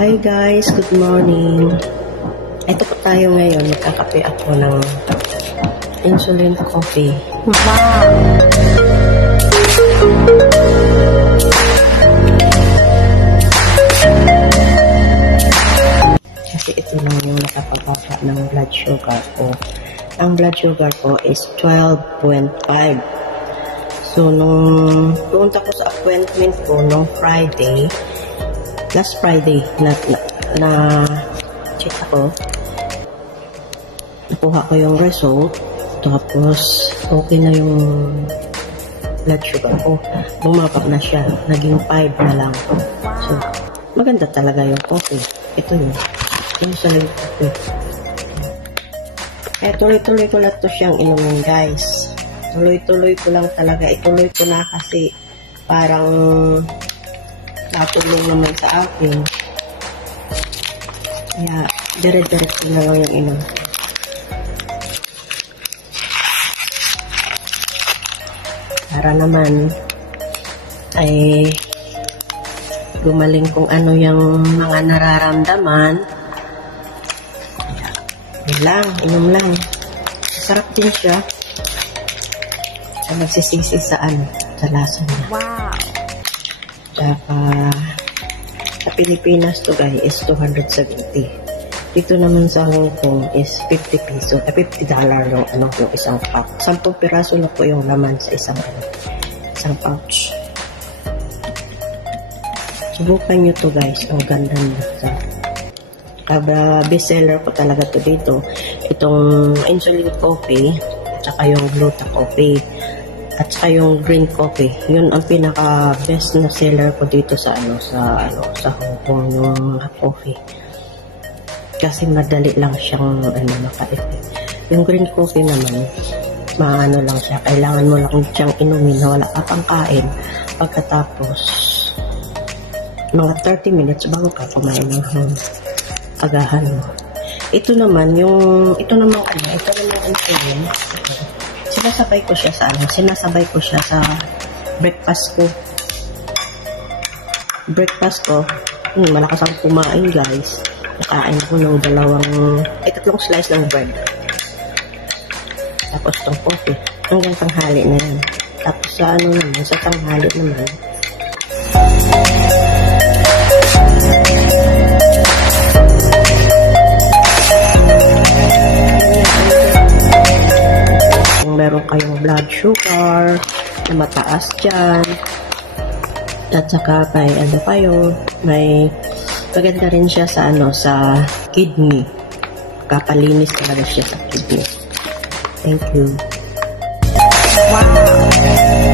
Hi guys, good morning. Ito po tayo ngayon, magkakape ako ng insulin coffee. Wow! Kasi ito lang yung nakapababa ng blood sugar ko. Ang blood sugar ko is 12.5. So, nung pumunta ko sa appointment ko nung Friday, last Friday, na check ako, nakuha ko yung result, tapos okay na yung blood sugar ko. Bumaba na siya, naging 5 na lang. So, maganda talaga yung coffee. Ito yun, yung saling coffee. Kaya tuloy-tuloy ko lang ito siyang inumin, guys. Tuloy-tuloy ko lang talaga. Ituloy ko na kasi parang natulong naman sa akin. Kaya, dire-diretso na lang yung inom. Para naman ay gumaling kung ano yung mga nararamdaman. Kaya, yun lang, inom lang. Sarap din siya. Nagsisisi sa sa lasa niya. Wow! Tsaka, sa Pilipinas to guys is 270. Dito naman sa Hong Kong is 50 peso, $50 yung isang pack. 10 piraso na po yung laman sa isang pouch. Subukan nyo to guys, ang ganda nito. Bestseller ko talaga to dito. Itong insulin coffee, tsaka yung gluta coffee, at saka yung green coffee. Yun ang pinaka best na seller ko dito sa sa Hong Kong, yung coffee. Kasi madali lang siyang makaipit. Yung green coffee naman, maano lang siya, kailangan mo lang siyang inumin na wala ka pang kain. Pagkatapos mga 30 minutes bago ka kumain ng agahan mo. Ito naman insulin. Sinasabay ko siya sa breakfast ko. Malakas ang kumain guys. Nakain ko ng 3 slice ng bread. Tapos itong coffee. Hanggang tanghali na yan. Tapos sa tanghali naman. Meron kayong blood sugar na mataas dyan, at saka may maganda rin siya sa sa kidney. Kapalinis talaga siya sa kidney. Thank you. Wow!